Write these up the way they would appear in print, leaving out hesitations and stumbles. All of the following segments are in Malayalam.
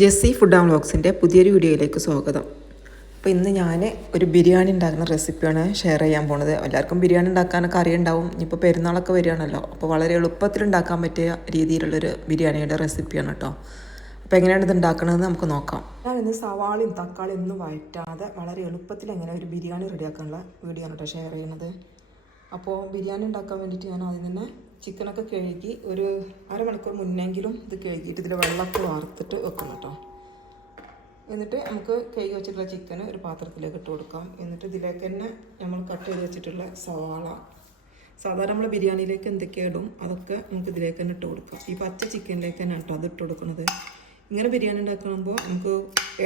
ജെസ്സി ഫുഡ് ആൻഡ് വ്ളോഗ്സിൻ്റെ പുതിയൊരു വീഡിയോയിലേക്ക് സ്വാഗതം. അപ്പോൾ ഇന്ന് ഞാൻ ഒരു ബിരിയാണി ഉണ്ടാക്കുന്ന റെസിപ്പിയാണ് ഷെയർ ചെയ്യാൻ പോണത്. എല്ലാവർക്കും ബിരിയാണി ഉണ്ടാക്കാനൊക്കെ അറിയുണ്ടാവും. ഇപ്പോൾ പെരുന്നാളൊക്കെ വരികയാണല്ലോ, അപ്പോൾ വളരെ എളുപ്പത്തിൽ ഉണ്ടാക്കാൻ പറ്റിയ രീതിയിലുള്ളൊരു ബിരിയാണിയുടെ റെസിപ്പിയാണ് കേട്ടോ. അപ്പോൾ എങ്ങനെയാണ് ഇത് ഉണ്ടാക്കണമെന്ന് നമുക്ക് നോക്കാം. ഞാനിന്ന് സവാളയും തക്കാളിയും ഒന്നും വഴറ്റാതെ വളരെ എളുപ്പത്തിൽ എങ്ങനെ ഒരു ബിരിയാണി റെഡിയാക്കാനുള്ള വീഡിയോ ആണ് കേട്ടോ ഷെയർ ചെയ്യുന്നത്. അപ്പോൾ ബിരിയാണി ഉണ്ടാക്കാൻ വേണ്ടിയിട്ട് ഞാൻ ആദ്യം തന്നെ ചിക്കനൊക്കെ കഴുകി ഒരു അരമണിക്കൂർ മുന്നെങ്കിലും ഇത് കഴുകിയിട്ട് ഇതിൽ വെള്ളമൊക്കെ വാർത്തിട്ട് വെക്കണം കേട്ടോ. എന്നിട്ട് നമുക്ക് കഴുകി വെച്ചിട്ടുള്ള ചിക്കന് ഒരു പാത്രത്തിലേക്ക് ഇട്ട് കൊടുക്കാം. എന്നിട്ട് ഇതിലേക്ക് തന്നെ നമ്മൾ കട്ട് ചെയ്ത് വെച്ചിട്ടുള്ള സവാള, സാധാരണ നമ്മൾ ബിരിയാണിയിലേക്ക് എന്തൊക്കെ ഇടും അതൊക്കെ നമുക്ക് ഇതിലേക്ക് തന്നെ ഇട്ട് കൊടുക്കാം. ഈ പച്ച ചിക്കനിലേക്ക് തന്നെ കേട്ടോ അത് ഇട്ട് കൊടുക്കുന്നത്. ഇങ്ങനെ ബിരിയാണി ഉണ്ടാക്കുമ്പോൾ നമുക്ക്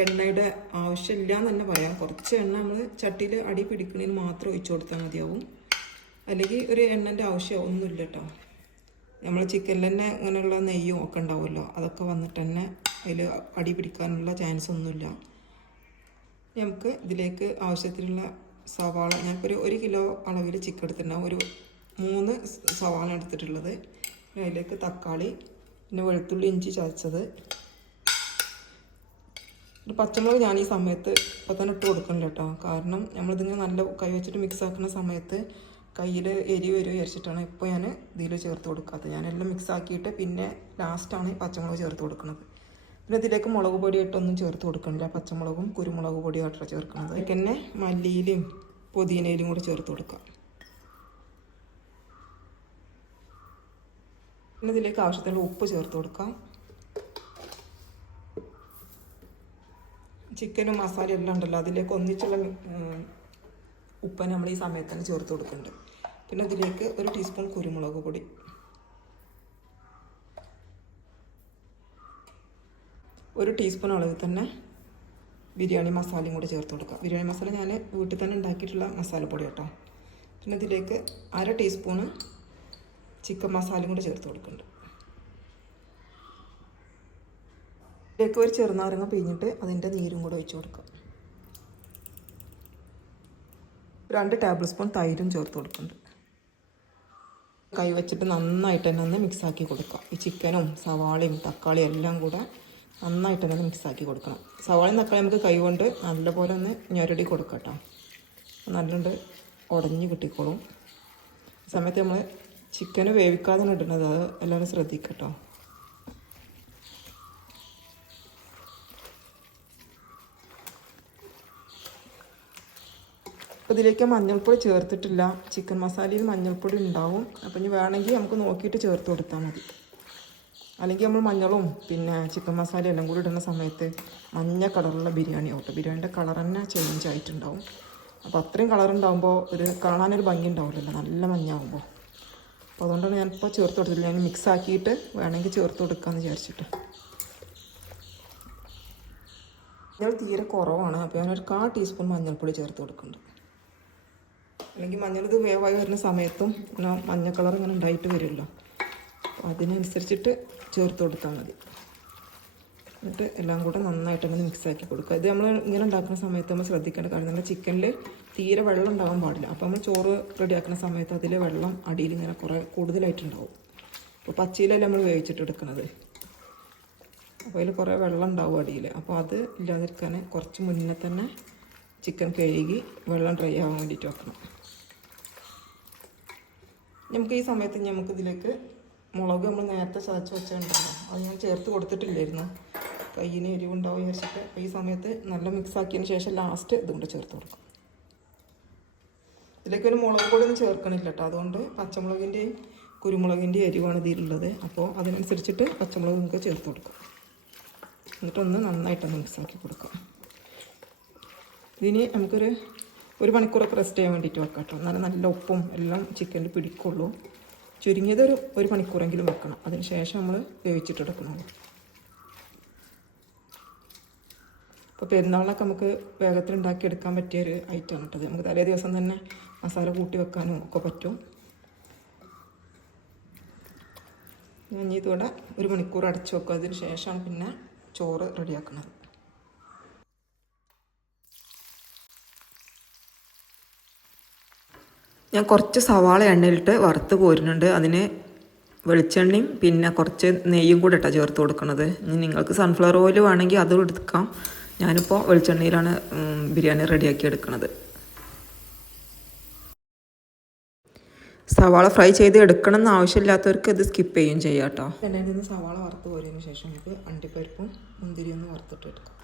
എണ്ണയുടെ ആവശ്യമില്ല എന്ന് തന്നെ പറയാം. കുറച്ച് എണ്ണ നമ്മൾ ചട്ടിയിൽ അടി പിടിക്കുന്നതിന് മാത്രം ഒഴിച്ചു കൊടുത്താൽ മതിയാവും. അല്ലെങ്കിൽ ഒരു എണ്ണൻ്റെ ആവശ്യം ഒന്നുമില്ല കേട്ടോ. നമ്മൾ ചിക്കനിൽ തന്നെ ഇങ്ങനെയുള്ള നെയ്യും ഒക്കെ ഉണ്ടാവുമല്ലോ, അതൊക്കെ വന്നിട്ട് തന്നെ അതിൽ അടി പിടിക്കാനുള്ള ചാൻസ് ഒന്നുമില്ല. നമുക്ക് ഇതിലേക്ക് ആവശ്യത്തിനുള്ള സവാള, ഞാനിപ്പോൾ ഒരു കിലോ അളവിൽ ചിക്കൻ എടുത്തിട്ടുണ്ടാവും. ഒരു 3 സവാള എടുത്തിട്ടുള്ളത്. അതിലേക്ക് തക്കാളി, പിന്നെ വെളുത്തുള്ളി ഇഞ്ചി ചതച്ചത്, ഒരു പച്ചമുളക് ഞാൻ ഈ സമയത്ത് ഇപ്പം തന്നെ ഇട്ട് കൊടുക്കണില്ല കേട്ടോ. കാരണം നമ്മളിതിങ്ങനെ നല്ല കൈ വെച്ചിട്ട് മിക്സ് ആക്കുന്ന സമയത്ത് കയ്യിൽ എരിവ് വിചാരിച്ചിട്ടാണ് ഇപ്പോൾ ഞാൻ ഇതിൽ ചേർത്ത് കൊടുക്കാത്തത്. ഞാനെല്ലാം മിക്സ് ആക്കിയിട്ട് പിന്നെ ലാസ്റ്റാണ് പച്ചമുളക് ചേർത്ത് കൊടുക്കുന്നത്. പിന്നെ ഇതിലേക്ക് മുളക് പൊടിയായിട്ടൊന്നും ചേർത്ത് കൊടുക്കണില്ല. പച്ചമുളകും കുരുമുളക് പൊടിയായിട്ടാണ് ചേർക്കുന്നത്. അതിലേക്ക് തന്നെ മല്ലിയിലും പുതിനയിലും കൂടി ചേർത്ത് കൊടുക്കാം. പിന്നെ ഇതിലേക്ക് ആവശ്യത്തിനുള്ള ഉപ്പ് ചേർത്ത് കൊടുക്കാം. ചിക്കനും മസാലയും എല്ലാം ഉണ്ടല്ലോ, അതിലേക്ക് ഒന്നിച്ചുള്ള ഉപ്പ് നമ്മൾ ഈ സമയത്ത് തന്നെ ചേർത്ത് കൊടുക്കുന്നുണ്ട്. പിന്നെ ഇതിലേക്ക് 1 ടീസ്പൂൺ കുരുമുളക് പൊടി, 1 ടീസ്പൂൺ അളവിൽ തന്നെ ബിരിയാണി മസാലയും കൂടി ചേർത്ത് കൊടുക്കുക. ബിരിയാണി മസാല ഞാൻ വീട്ടിൽ തന്നെ ഉണ്ടാക്കിയിട്ടുള്ള മസാലപ്പൊടി കേട്ടോ. പിന്നെ ഇതിലേക്ക് 1/2 ടീസ്പൂണ് ചിക്കൻ മസാലയും കൂടി ചേർത്ത് കൊടുക്കുന്നുണ്ട്. ഇതിലേക്ക് ഒരു ചെറുനാരങ്ങ പിഴിഞ്ഞിട്ട് അതിൻ്റെ നീരും കൂടെ ഒഴിച്ച് കൊടുക്കുക. 2 ടേബിൾ സ്പൂൺ തൈരും ചേർത്ത് കൊടുക്കുന്നുണ്ട്. കൈ വെച്ചിട്ട് നന്നായിട്ട് തന്നെ ഒന്ന് മിക്സാക്കി കൊടുക്കുക. ഈ ചിക്കനും സവാളയും തക്കാളിയും എല്ലാം കൂടെ നന്നായിട്ട് തന്നെ മിക്സാക്കി കൊടുക്കണം. സവാളയും തക്കാളി നമുക്ക് കൈ കൊണ്ട് നല്ലപോലെ ഒന്ന് ഞെരടി കൊടുക്കാം കേട്ടോ. നല്ലോണ്ട് ഉടഞ്ഞ് കിട്ടിക്കോളും. ഈ സമയത്ത് നമ്മൾ ചിക്കന് വേവിക്കാതെ ഇടുന്നത്, അത് എല്ലാവരും ശ്രദ്ധിക്കുക കേട്ടോ. അപ്പോൾ ഇതിലേക്ക് മഞ്ഞൾപ്പൊടി ചേർത്തിട്ടില്ല. ചിക്കൻ മസാലയിൽ മഞ്ഞൾപ്പൊടി ഉണ്ടാവും. അപ്പം ഇനി വേണമെങ്കിൽ നമുക്ക് നോക്കിയിട്ട് ചേർത്ത് കൊടുത്താൽ മതി. അല്ലെങ്കിൽ നമ്മൾ മഞ്ഞളും പിന്നെ ചിക്കൻ മസാല എല്ലാം കൂടി ഇടുന്ന സമയത്ത് മഞ്ഞ കളറുള്ള ബിരിയാണി ആവട്ടെ, ബിരിയാണിൻ്റെ കളർ തന്നെ ചേഞ്ച് ആയിട്ടുണ്ടാവും. അപ്പോൾ അത്രയും കളർ ഉണ്ടാകുമ്പോൾ ഒരു കാണാനൊരു ഭംഗി ഉണ്ടാവില്ലല്ലോ നല്ല മഞ്ഞാകുമ്പോൾ. അപ്പോൾ അതുകൊണ്ടാണ് ഞാനിപ്പോൾ ചേർത്ത് കൊടുത്തില്ല. ഞാൻ മിക്സ് ആക്കിയിട്ട് വേണമെങ്കിൽ ചേർത്ത് കൊടുക്കാമെന്ന് വിചാരിച്ചിട്ട്. മഞ്ഞൾ തീരെ കുറവാണ്, അപ്പോൾ ഞാനൊരു 1/4 ടീസ്പൂൺ മഞ്ഞൾപ്പൊടി ചേർത്ത് കൊടുക്കുന്നുണ്ട്. അല്ലെങ്കിൽ മഞ്ഞൾ ഇത് വേവായി വരുന്ന സമയത്തും ഇങ്ങനെ മഞ്ഞ കളർ ഇങ്ങനെ ഉണ്ടായിട്ട് വരുമല്ലോ, അപ്പോൾ അതിനനുസരിച്ചിട്ട് ചേർത്ത് കൊടുത്താൽ മതി. എന്നിട്ട് എല്ലാം കൂടെ നന്നായിട്ട് തന്നെ മിക്സാക്കി കൊടുക്കുക. ഇത് നമ്മൾ ഇങ്ങനെ ഉണ്ടാക്കുന്ന സമയത്ത് നമ്മൾ ശ്രദ്ധിക്കേണ്ട കാര്യം, നമ്മുടെ ചിക്കനിൽ തീരെ വെള്ളം ഉണ്ടാകാൻ പാടില്ല. അപ്പോൾ നമ്മൾ ചോറ് റെഡിയാക്കുന്ന സമയത്ത് അതിൽ വെള്ളം അടിയിൽ ഇങ്ങനെ കുറേ കൂടുതലായിട്ടുണ്ടാവും. അപ്പോൾ പച്ചയിലല്ല നമ്മൾ വേവിച്ചിട്ട് എടുക്കുന്നത്, അപ്പോൾ അതിൽ കുറേ വെള്ളം ഉണ്ടാവും അടിയിൽ. അപ്പോൾ അത് ഇല്ലാതിരിക്കാൻ കുറച്ച് മുന്നേ തന്നെ ചിക്കൻ കഴുകി വെള്ളം ഡ്രൈ ആവാൻ വേണ്ടിയിട്ട് വെക്കണം. നമുക്ക് ഈ സമയത്ത് നമുക്കിതിലേക്ക് മുളക് നമ്മൾ നേരത്തെ ചതച്ച് വെച്ചിട്ടുണ്ടല്ലോ, അത് ഞാൻ ചേർത്ത് കൊടുത്തിട്ടില്ലായിരുന്നു. കയ്യിന് എരിവുണ്ടാവും വിചാരിച്ചിട്ട്. അപ്പോൾ ഈ സമയത്ത് നല്ല മിക്സ് ആക്കിയതിന് ശേഷം ലാസ്റ്റ് ഇതുകൊണ്ട് ചേർത്ത് കൊടുക്കും. ഇതിലേക്ക് ഒരു മുളക് പൊടി ഒന്നും ചേർക്കണില്ല കേട്ടോ. അതുകൊണ്ട് പച്ചമുളകിൻ്റെയും കുരുമുളകിൻ്റെയും എരിവാണ് ഇതിലുള്ളത്. അപ്പോൾ അതിനനുസരിച്ചിട്ട് പച്ചമുളക് നമുക്ക് ചേർത്ത് കൊടുക്കാം. എന്നിട്ടൊന്ന് നന്നായിട്ടൊന്ന് മിക്സാക്കി കൊടുക്കാം. ഇതിന് നമുക്കൊരു 1 മണിക്കൂറൊക്കെ റെസ്റ്റ് ചെയ്യാൻ വേണ്ടിയിട്ട് വെക്കാം കേട്ടോ. എന്നാലും നല്ല ഉപ്പും എല്ലാം ചിക്കനിൽ പിടിക്കുള്ളൂ. ചുരുങ്ങിയത് ഒരു മണിക്കൂറെങ്കിലും വെക്കണം. അതിന് ശേഷം നമ്മൾ വേവിച്ചിട്ടെടുക്കണമല്ലോ. അപ്പോൾ പെരുന്നാളിനൊക്കെ നമുക്ക് വേഗത്തിൽ ഉണ്ടാക്കിയെടുക്കാൻ പറ്റിയൊരു ഐറ്റമാണ് കേട്ടത്. നമുക്ക് തലേ ദിവസം തന്നെ മസാല കൂട്ടി വെക്കാനും ഒക്കെ പറ്റും. ഞാൻ ഇതോടെ 1 മണിക്കൂർ അടച്ചു വെക്കും. അതിന് ശേഷമാണ് പിന്നെ ചോറ് റെഡിയാക്കുന്നത്. ഞാൻ കുറച്ച് സവാള എണ്ണയിലിട്ട് വറുത്ത് കോരുന്നുണ്ട്. അതിന് വെളിച്ചെണ്ണയും പിന്നെ കുറച്ച് നെയ്യും കൂടെ ഇട്ടാണ് ചേർത്ത് കൊടുക്കുന്നത്. ഇനി നിങ്ങൾക്ക് സൺഫ്ലവർ ഓയിൽ വേണമെങ്കിൽ അതും എടുക്കാം. ഞാനിപ്പോൾ വെളിച്ചെണ്ണയിലാണ് ബിരിയാണി റെഡിയാക്കി എടുക്കുന്നത്. സവാള ഫ്രൈ ചെയ്ത് എടുക്കണം എന്ന് ആവശ്യമില്ലാത്തവർക്ക് ഇത് സ്കിപ്പ് ചെയ്യുകയും ചെയ്യാം കേട്ടോ. എണ്ണയിൽ നിന്ന് സവാള വറുത്ത് പോയതിന് ശേഷം നമുക്ക് അണ്ടിപ്പരിപ്പും മുന്തിരിയും ഒന്ന് വറുത്തിട്ട് എടുക്കാം.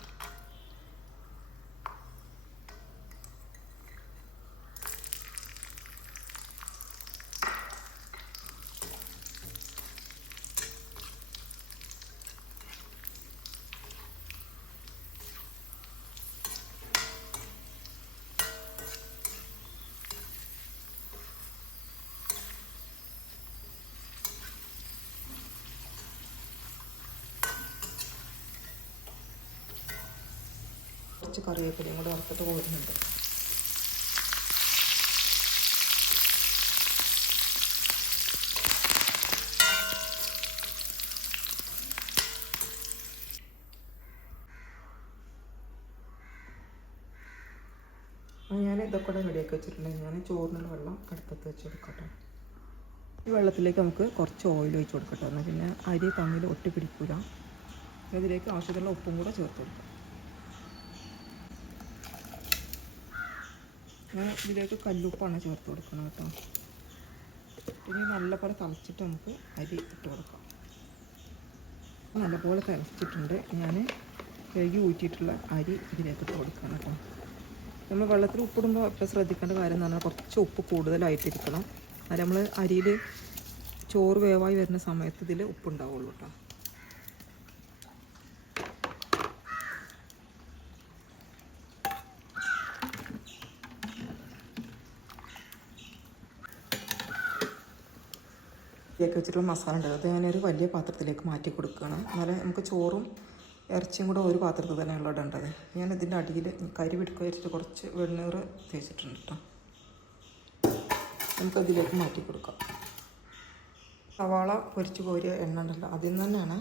കുറച്ച് കറിവേപ്പിലയും കൂടെ വറുത്തിട്ട് പോരുന്നുണ്ട്. ഞാൻ ഇതൊക്കെ കൂടെ റെഡിയാക്കി വെച്ചിട്ടുണ്ടെങ്കിൽ ഞാൻ ചോറിനുള്ള വെള്ളം അടുപ്പത്ത് വെച്ച് കൊടുക്കട്ടെ. ഈ വെള്ളത്തിലേക്ക് നമുക്ക് കുറച്ച് ഓയിൽ ഒഴിച്ച് കൊടുക്കട്ടെ. എന്നാൽ പിന്നെ അരി തമ്മിൽ ഒട്ടി പിടിക്കില്ല. ഇതിലേക്ക് ആവശ്യത്തിനുള്ള ഉപ്പും കൂടെ ചേർത്ത് കൊടുക്കാം. ഞാൻ ഇതിലേക്ക് കല്ലുപ്പാണ് ചേർത്ത് കൊടുക്കണം കേട്ടോ. ഇനി നല്ലപോലെ തിളച്ചിട്ട് നമുക്ക് അരി ഇട്ട് കൊടുക്കാം. നല്ലപോലെ തിളച്ചിട്ടുണ്ട്. ഞാൻ കഴുകി ഊറ്റിയിട്ടുള്ള അരി ഇതിലേക്ക് ഇട്ട് കൊടുക്കണം കേട്ടോ. നമ്മൾ വെള്ളത്തിൽ ഉപ്പിടുമ്പോൾ ഇപ്പോൾ ശ്രദ്ധിക്കേണ്ട കാര്യം എന്ന് പറഞ്ഞാൽ കുറച്ച് ഉപ്പ് കൂടുതലായിട്ടിരിക്കണം. അത് നമ്മൾ അരിയിൽ ചോറ് വേവായി വരുന്ന സമയത്ത് ഇതിൽ ഉപ്പുണ്ടാവുള്ളൂ കേട്ടോ. ഇതൊക്കെ വെച്ചിട്ടുള്ള മസാല ഉണ്ടാകും. അത് ഞാനൊരു വലിയ പാത്രത്തിലേക്ക് മാറ്റി കൊടുക്കുകയാണ്. എന്നാലേ നമുക്ക് ചോറും ഇറച്ചിയും കൂടെ ഒരു പാത്രത്തിൽ തന്നെയുള്ള ഇടേണ്ടത്. ഞാൻ ഇതിൻ്റെ അടിയിൽ കരി പിടിക്കുക വെച്ചിട്ട് കുറച്ച് വെണ്ണീർ തേച്ചിട്ടുണ്ട് കേട്ടോ. നമുക്കതിലേക്ക് മാറ്റി കൊടുക്കാം. സവാള പൊരിച്ച് കോരിയ എണ്ണ ഉണ്ടല്ലോ, അതിൽ നിന്ന് തന്നെയാണ്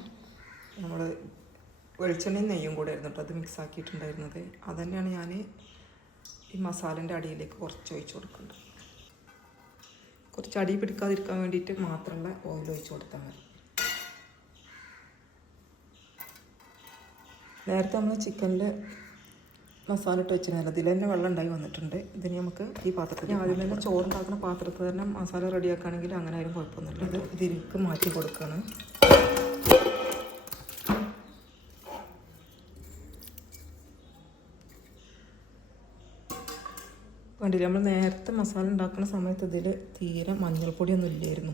നമ്മൾ വെളിച്ചെണ്ണയും നെയ്യും കൂടെ ആയിരുന്നു കേട്ടോ അത് മിക്സ് ആക്കിയിട്ടുണ്ടായിരുന്നത്. അത് തന്നെയാണ് ഞാൻ ഈ മസാലേൻ്റെ അടിയിലേക്ക് കുറച്ച് ഒഴിച്ച് കൊടുക്കേണ്ടത്. കുറച്ച് അടി പിടിക്കാതിരിക്കാൻ വേണ്ടിയിട്ട് മാത്രമുള്ള ഓയിൽ ഒഴിച്ച് കൊടുത്താൽ മതി. നേരത്തെ നമ്മൾ ചിക്കനിൽ മസാല ഇട്ട് വെച്ചിരുന്നില്ല, ഇതിൽ തന്നെ വെള്ളം ഉണ്ടായി വന്നിട്ടുണ്ട്. ഇതിന് നമുക്ക് ഈ പാത്രത്തിൽ ആദ്യം തന്നെ ചോറുണ്ടാക്കുന്ന പാത്രത്തിൽ തന്നെ മസാല റെഡിയാക്കുകയാണെങ്കിൽ അങ്ങനെ ആയാലും കുഴപ്പമൊന്നുമില്ല. ഇത് ഇതിലേക്ക് മാറ്റി കൊടുക്കുകയാണ്. കണ്ടില്ല, നമ്മൾ നേരത്തെ മസാല ഉണ്ടാക്കുന്ന സമയത്ത് ഇതിൽ തീരെ മഞ്ഞൾപ്പൊടിയൊന്നും ഇല്ലായിരുന്നു.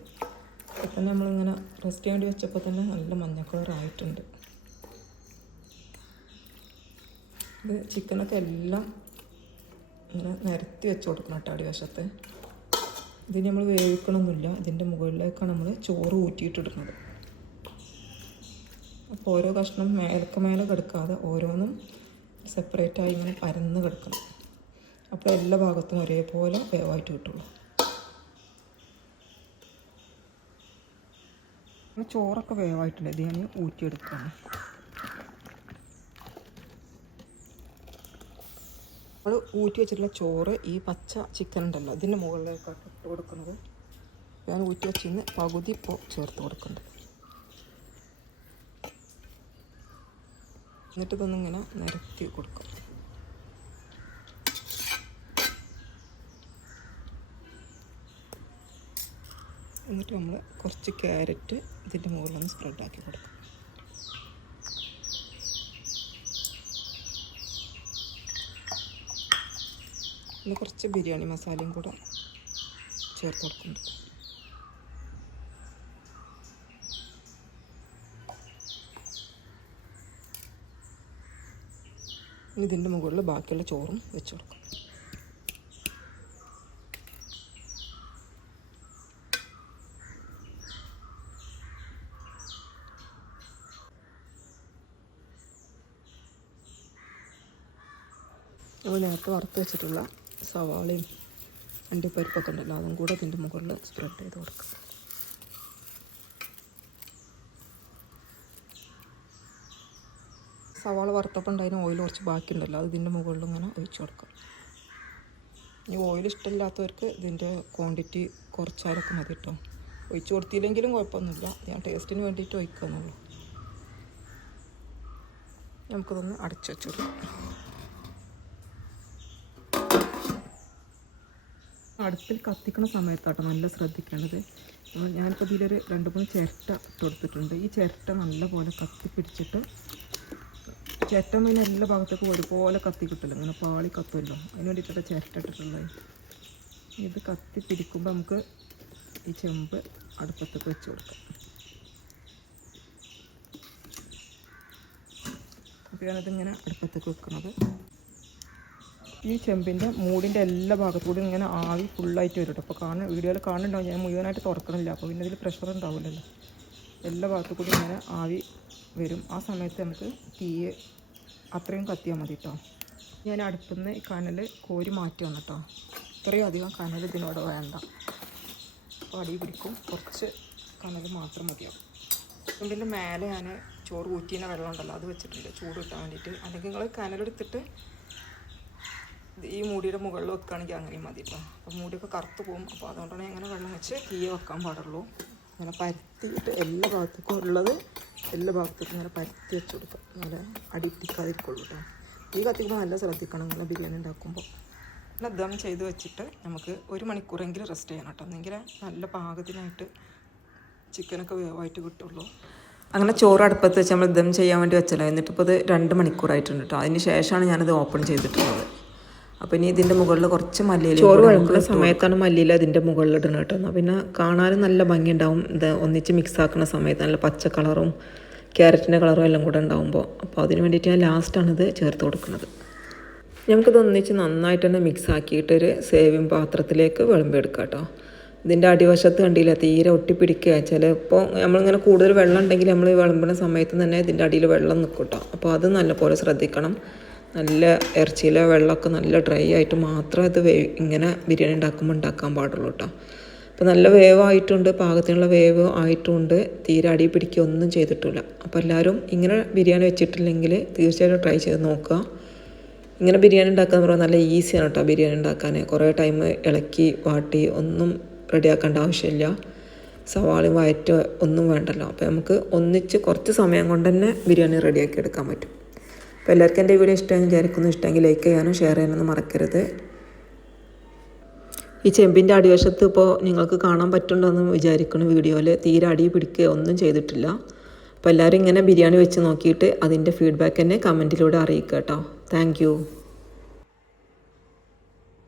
അപ്പോൾ തന്നെ നമ്മളിങ്ങനെ റെസ്റ്റ് ചെയ്യാൻ വേണ്ടി വെച്ചപ്പോൾ തന്നെ നല്ല മഞ്ഞ കളറായിട്ടുണ്ട്. ഇത് ചിക്കനൊക്കെ എല്ലാം ഇങ്ങനെ നിരത്തി വെച്ച് കൊടുക്കണം കേട്ടോ അടിവശത്ത്. ഇതിന് നമ്മൾ വേവിക്കണമൊന്നുമില്ല. ഇതിൻ്റെ മുകളിലേക്കാണ് നമ്മൾ ചോറ് ഊറ്റിയിട്ടിടുന്നത്. അപ്പോൾ ഓരോ കഷ്ണം മേലെ കിടക്കാതെ ഓരോന്നും സെപ്പറേറ്റായി ഇങ്ങനെ പരന്ന് കിടക്കണം. അപ്പോൾ എല്ലാ ഭാഗത്തും ഒരേപോലെ വേവായിട്ട് കിട്ടുള്ളൂ. ചോറൊക്കെ വേവായിട്ടുണ്ട്. ഇത് ഞാൻ ഊറ്റിയെടുക്കുകയാണ്. നമ്മൾ ഊറ്റി വെച്ചിട്ടുള്ള ചോറ് ഈ പച്ച ചിക്കൻ ഉണ്ടല്ലോ ഇതിൻ്റെ മുകളിലേക്കാണ് ഇട്ട് കൊടുക്കുന്നത്. ഞാൻ ഊറ്റി വെച്ചിന്ന് പകുതി ഇപ്പോൾ ചേർത്ത് കൊടുക്കുന്നുണ്ട്. എന്നിട്ട് ഇതൊന്നിങ്ങനെ നിരത്തി കൊടുക്കും. എന്നിട്ട് നമ്മൾ കുറച്ച് ക്യാരറ്റ് ഇതിൻ്റെ മുകളിലൊന്ന് സ്പ്രെഡാക്കി കൊടുക്കും. പിന്നെ കുറച്ച് ബിരിയാണി മസാലയും കൂടെ ചേർത്ത് കൊടുക്കുന്നുണ്ട്. ഇതിൻ്റെ മുകളിൽ ബാക്കിയുള്ള ചോറും വെച്ച് കൊടുക്കും. നമ്മൾ നേരത്തെ വറുത്ത് വെച്ചിട്ടുള്ള സവാളയും അണ്ടിപ്പരിപ്പൊക്കെ ഉണ്ടല്ലോ അതും കൂടെ അതിൻ്റെ മുകളിൽ സ്പ്രെഡ് ചെയ്ത് കൊടുക്കുക. സവാള വറുത്തപ്പോൾ ഉണ്ടായിരുന്ന ഓയിൽ കുറച്ച് ബാക്കിയുണ്ടല്ലോ അത് ഇതിൻ്റെ മുകളിൽ ഇങ്ങനെ ഒഴിച്ച് കൊടുക്കുക. ഈ ഓയിൽ ഇഷ്ടമില്ലാത്തവർക്ക് ഇതിൻ്റെ ക്വാണ്ടിറ്റി കുറച്ചാലൊക്കെ മതി കേട്ടോ. ഒഴിച്ച് കൊടുത്തില്ലെങ്കിലും കുഴപ്പമൊന്നുമില്ല, ഞാൻ ടേസ്റ്റിന് വേണ്ടിയിട്ട് ഒഴിക്കുന്നുള്ളൂ. നമുക്കിതൊന്ന് അടച്ചു വെച്ച് കൊടുക്കാം. അടുപ്പിൽ കത്തിക്കുന്ന സമയത്താട്ടോ നല്ല ശ്രദ്ധിക്കേണ്ടത്. ഞാനിപ്പോൾ ഇതിലൊരു 2-3 ചിരട്ട ഇട്ടെടുത്തിട്ടുണ്ട്. ഈ ചിരട്ട നല്ലപോലെ കത്തി പിടിച്ചിട്ട്, ചിരട്ട പിന്നെ എല്ലാ ഭാഗത്തേക്കും ഒരുപോലെ കത്തി കിട്ടില്ല, ഇങ്ങനെ പാളി കത്തുമല്ലോ, അതിന് വേണ്ടിയിട്ടാണ് ചിരട്ട ഇട്ടിട്ടുള്ളത്. ഇത് കത്തി പിടിക്കുമ്പോൾ നമുക്ക് ഈ ചെമ്പ് അടുപ്പത്തേക്ക് വെച്ച് കൊടുക്കാം. അപ്പോൾ ഞാനതിങ്ങനെ അടുപ്പത്തേക്ക് വെക്കുന്നത്. ഈ ചെമ്പിൻ്റെ മൂടിൻ്റെ എല്ലാ ഭാഗത്തുകൂടി ഇങ്ങനെ ആവി ഫുള്ളായിട്ട് വരും കേട്ടോ. അപ്പോൾ വീഡിയോയിൽ കാണുന്നുണ്ടാവും, ഞാൻ മുഴുവനായിട്ട് തുറക്കണില്ല, അപ്പോൾ പിന്നെ ഇതിൽ പ്രഷർ ഉണ്ടാവില്ലല്ലോ. എല്ലാ ഭാഗത്തു കൂടി ഇങ്ങനെ ആവി വരും. ആ സമയത്ത് നമുക്ക് തീ അത്രയും കത്തിയാൽ മതി കേട്ടോ. ഞാൻ അടുപ്പിൽ നിന്ന് ഈ കനൽ കോരി മാറ്റി വന്നു കേട്ടോ. ഇത്രയും അധികം കനൽ ഇതിനോട് വേണ്ട, അപ്പോൾ അടി പിടിക്കും. കുറച്ച് കനൽ മാത്രം മതിയാവും. ഇതിൻ്റെ മേലെ ഞാൻ ചോറ് ഊറ്റിയ വെള്ളം ഉണ്ടല്ലോ അത് വെച്ചിട്ടുണ്ട് ചൂട് കിട്ടാൻ വേണ്ടിയിട്ട്. അല്ലെങ്കിൽ നിങ്ങൾ കനലെടുത്തിട്ട് ഈ മൂടിയുടെ മുകളിൽ വെക്കുകയാണെങ്കിൽ അങ്ങനെയും മതി കേട്ടോ. അപ്പോൾ മൂടിയൊക്കെ കറുത്ത് പോകും. അപ്പോൾ അതുകൊണ്ടാണ് ഇങ്ങനെ വെള്ളം വെച്ച് തീ വെക്കാൻ പാടുള്ളൂ. ഇങ്ങനെ പരത്തിയിട്ട് എല്ലാ ഭാഗത്തേക്കും ഉള്ളത് എല്ലാ ഭാഗത്തേക്കും ഇങ്ങനെ പരത്തി വെച്ച് കൊടുക്കുക, നല്ല അടി പിടിക്കാതിരിക്കുള്ളൂ കേട്ടോ. ഈ കത്തിക്കുമ്പോൾ നല്ല ശ്രദ്ധിക്കണം ഇങ്ങനെ ബിരിയാണി ഉണ്ടാക്കുമ്പോൾ. പിന്നെ ദം ചെയ്ത് വെച്ചിട്ട് നമുക്ക് 1 മണിക്കൂറെങ്കിലും റെസ്റ്റ് ചെയ്യണം കേട്ടോ, എന്നെങ്കിൽ നല്ല പാകത്തിനായിട്ട് ചിക്കനൊക്കെ വേവായിട്ട് കിട്ടുള്ളൂ. അങ്ങനെ ചോറ് അടുപ്പത്ത് വെച്ച് നമ്മൾ ദം ചെയ്യാൻ വേണ്ടി വെച്ചല്ലോ. എന്നിട്ടിപ്പോൾ ഇത് 2 മണിക്കൂറായിട്ടുണ്ട് കേട്ടോ. അതിന് ശേഷമാണ് ഞാനത് ഓപ്പൺ ചെയ്തിട്ടുള്ളത്. അപ്പോൾ ഇനി ഇതിൻ്റെ മുകളിൽ കുറച്ച് മല്ലിയില, ചോറ് വിളമ്പുന്ന സമയത്താണ് മല്ലിയില അതിൻ്റെ മുകളിൽ ഇടുന്നത് കേട്ടോ. എന്നാൽ പിന്നെ കാണാനും നല്ല ഭംഗിയുണ്ടാവും. ഇത് ഒന്നിച്ച് മിക്സ് ആക്കുന്ന സമയത്ത് നല്ല പച്ച കളറും ക്യാരറ്റിൻ്റെ കളറും എല്ലാം കൂടെ ഉണ്ടാകുമ്പോൾ. അപ്പോൾ അതിന് വേണ്ടിയിട്ട് ഞാൻ ലാസ്റ്റാണ് ഇത് ചേർത്ത് കൊടുക്കുന്നത്. നമുക്കിത് ഒന്നിച്ച് നന്നായിട്ട് തന്നെ മിക്സ് ആക്കിയിട്ടൊരു സേവിങ് പാത്രത്തിലേക്ക് വിളമ്പെടുക്കാം കേട്ടോ. ഇതിൻ്റെ അടിവശത്ത് കണ്ടില്ല തീരെ ഒട്ടിപ്പിടിക്കുക. ചിലപ്പോൾ നമ്മളിങ്ങനെ കൂടുതൽ വെള്ളം ഉണ്ടെങ്കിൽ നമ്മൾ വിളമ്പുന്ന സമയത്ത് തന്നെ ഇതിൻ്റെ അടിയിൽ വെള്ളം നിൽക്കും കേട്ടോ. അപ്പോൾ അത് നല്ലപോലെ ശ്രദ്ധിക്കണം. നല്ല ഇറച്ചിയിലെ വെള്ളമൊക്കെ നല്ല ഡ്രൈ ആയിട്ട് മാത്രമേ ഇത് ഇങ്ങനെ ബിരിയാണി ഉണ്ടാക്കാൻ പാടുള്ളൂ കേട്ടോ. അപ്പോൾ നല്ല വേവായിട്ടുണ്ട്, പാകത്തിനുള്ള വേവ് ആയിട്ടുണ്ട്, തീരെ അടി പിടിക്കുക ഒന്നും ചെയ്തിട്ടില്ല. അപ്പോൾ എല്ലാവരും ഇങ്ങനെ ബിരിയാണി വെച്ചിട്ടില്ലെങ്കിൽ തീർച്ചയായിട്ടും ട്രൈ ചെയ്ത് നോക്കുക. ഇങ്ങനെ ബിരിയാണി ഉണ്ടാക്കാന്ന് പറഞ്ഞാൽ നല്ല ഈസിയാണ് കേട്ടോ ബിരിയാണി ഉണ്ടാക്കാൻ. കുറേ ടൈം ഇളക്കി വാട്ടി ഒന്നും റെഡിയാക്കേണ്ട ആവശ്യമില്ല. സവാളയും വയറ്റ് ഒന്നും വേണ്ടല്ലോ. അപ്പോൾ നമുക്ക് ഒന്നിച്ച് കുറച്ച് സമയം കൊണ്ട് തന്നെ ബിരിയാണി റെഡിയാക്കി എടുക്കാൻ പറ്റും. അപ്പോൾ എല്ലാവർക്കും എൻ്റെ വീഡിയോ ഇഷ്ടമായി വിചാരിക്കുന്നു. ഇഷ്ടമെങ്കിൽ ലൈക്ക് ചെയ്യാനും ഷെയർ ചെയ്യാനൊന്നും മറക്കരുത്. ഈ ചെമ്പിൻ്റെ അടിവശത്ത് ഇപ്പോൾ നിങ്ങൾക്ക് കാണാൻ പറ്റുന്നുണ്ടെന്ന് വിചാരിക്കുന്നു. വീഡിയോയിൽ തീരെ അടി പിടിക്കുക ഒന്നും ചെയ്തിട്ടില്ല. അപ്പോൾ എല്ലാവരും ഇങ്ങനെ ബിരിയാണി വെച്ച് നോക്കിയിട്ട് അതിൻ്റെ ഫീഡ്ബാക്ക് തന്നെ കമൻറ്റിലൂടെ അറിയിക്കുക കേട്ടോ. താങ്ക്